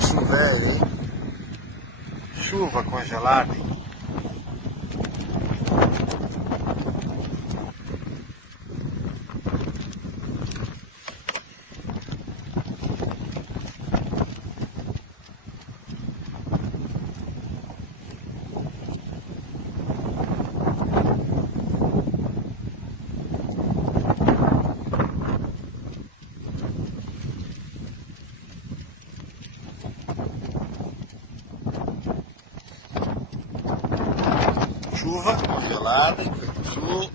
Urso velho, hein? Chuva congelada, hein? Chuva congelada em Canguçu.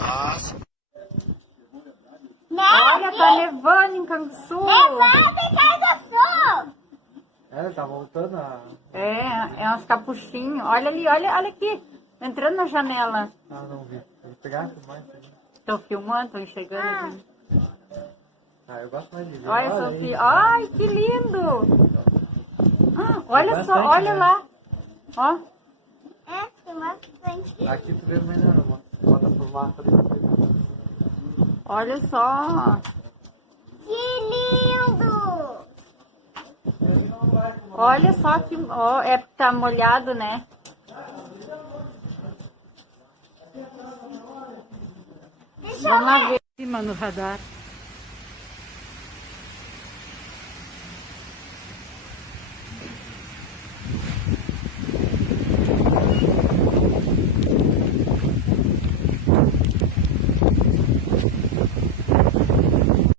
Nossa. Olha, tá nevando em Canguçu. Nevando em Canguçu. É, tá voltando a... É uns capuchinhos. Olha ali, olha aqui. Entrando na janela. Ah, não vi. Vou pegar mais. Tô filmando, tô enxergando ali. Ah, eu gosto mais de ver. Olha, Sofia. Ai, que lindo. Ah, olha Tem só, bastante, olha né? lá. Ó. É, tem bastante. Aqui tu vê melhor, amor. Bota por massa ali. Olha só. Que lindo. Olha só que... Ó, tá molhado, né? Deixa eu Vamos lá ver. ver. Em cima no radar.